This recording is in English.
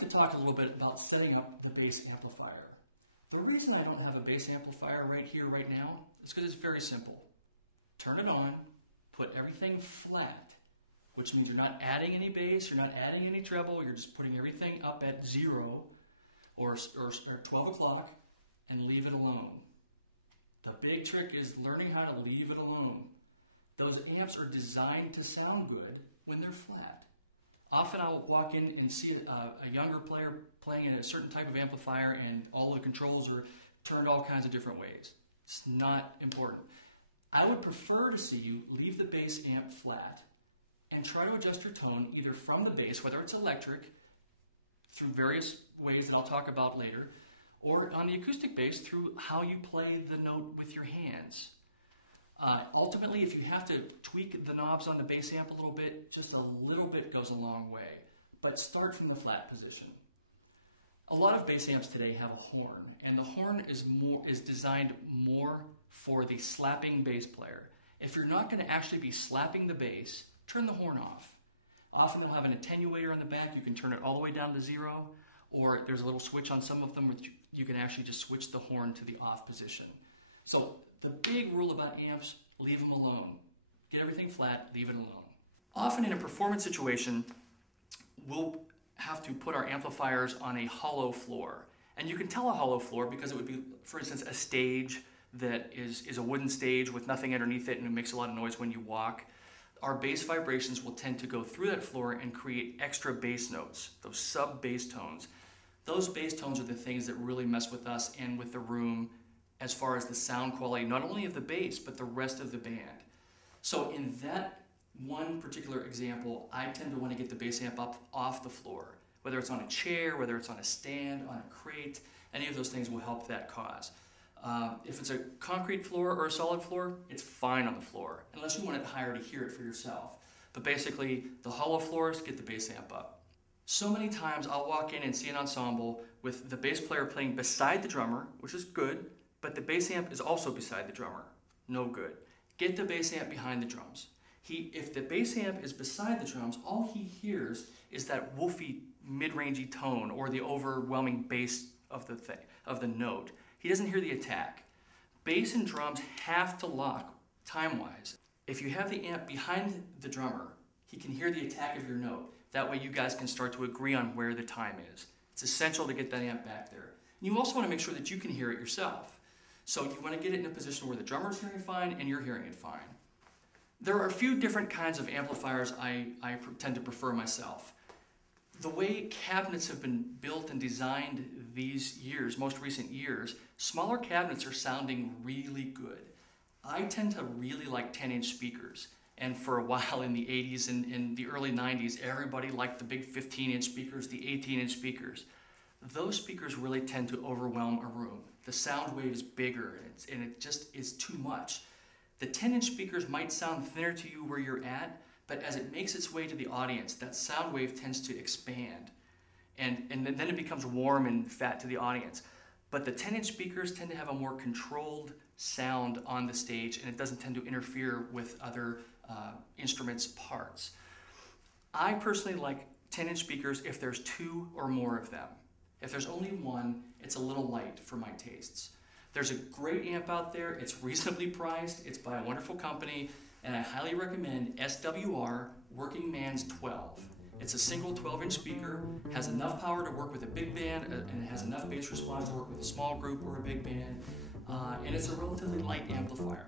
like to talk a little bit about setting up the bass amplifier. The reason I don't have a bass amplifier right here, right now, is because it's very simple. Turn it on, put everything flat, which means you're not adding any bass, you're not adding any treble, you're just putting everything up at 0 or 12 o'clock and leave it alone. The big trick is learning how to leave it alone. Those amps are designed to sound good when they're flat. Often I'll walk in and see a younger player playing in a certain type of amplifier and all the controls are turned all kinds of different ways. It's not important. I would prefer to see you leave the bass amp flat and try to adjust your tone either from the bass, whether it's electric, through various ways that I'll talk about later, or on the acoustic bass through how you play the note with your hands. Ultimately, if you have to tweak the knobs on the bass amp a little bit, just a little bit goes a long way. But start from the flat position. A lot of bass amps today have a horn, and the horn is designed more for the slapping bass player. If you're not going to actually be slapping the bass, turn the horn off. Often they'll have an attenuator on the back. You can turn it all the way down to 0, or there's a little switch on some of them which you can actually just switch the horn to the off position. So the big rule about amps, leave them alone. Get everything flat, leave it alone. Often in a performance situation, we'll have to put our amplifiers on a hollow floor. And you can tell a hollow floor because it would be, for instance, a stage that is a wooden stage with nothing underneath it and it makes a lot of noise when you walk. Our bass vibrations will tend to go through that floor and create extra bass notes, those sub-bass tones. Those bass tones are the things that really mess with us and with the room as far as the sound quality, not only of the bass, but the rest of the band. So in that one particular example, I tend to want to get the bass amp up off the floor, whether it's on a chair, whether it's on a stand, on a crate, any of those things will help that cause. If it's a concrete floor or a solid floor, it's fine on the floor, unless you want it higher to hear it for yourself. But basically, the hollow floors, get the bass amp up. So many times I'll walk in and see an ensemble with the bass player playing beside the drummer, which is good, but the bass amp is also beside the drummer. No good. Get the bass amp behind the drums. If the bass amp is beside the drums, all he hears is that woofy, mid-rangey tone or the overwhelming bass of the note. He doesn't hear the attack. Bass and drums have to lock time-wise. If you have the amp behind the drummer, he can hear the attack of your note. That way you guys can start to agree on where the time is. It's essential to get that amp back there. And you also want to make sure that you can hear it yourself. So you want to get it in a position where the drummer's hearing it fine and you're hearing it fine. There are a few different kinds of amplifiers I tend to prefer myself. The way cabinets have been built and designed these years, most recent years, smaller cabinets are sounding really good. I tend to really like 10-inch speakers. And for a while in the 80s and in the early 90s, everybody liked the big 15-inch speakers, the 18-inch speakers. Those speakers really tend to overwhelm a room. The sound wave is bigger and it just is too much. The 10-inch speakers might sound thinner to you where you're at, but as it makes its way to the audience, that sound wave tends to expand. And then it becomes warm and fat to the audience. But the 10-inch speakers tend to have a more controlled sound on the stage, and it doesn't tend to interfere with other instruments' parts. I personally like 10-inch speakers if there's 2 or more of them. If there's only 1, it's a little light for my tastes. There's a great amp out there. It's reasonably priced. It's by a wonderful company, and I highly recommend SWR Working Man's 12. It's a single 12-inch speaker, has enough power to work with a big band, and it has enough bass response to work with a small group or a big band, and it's a relatively light amplifier.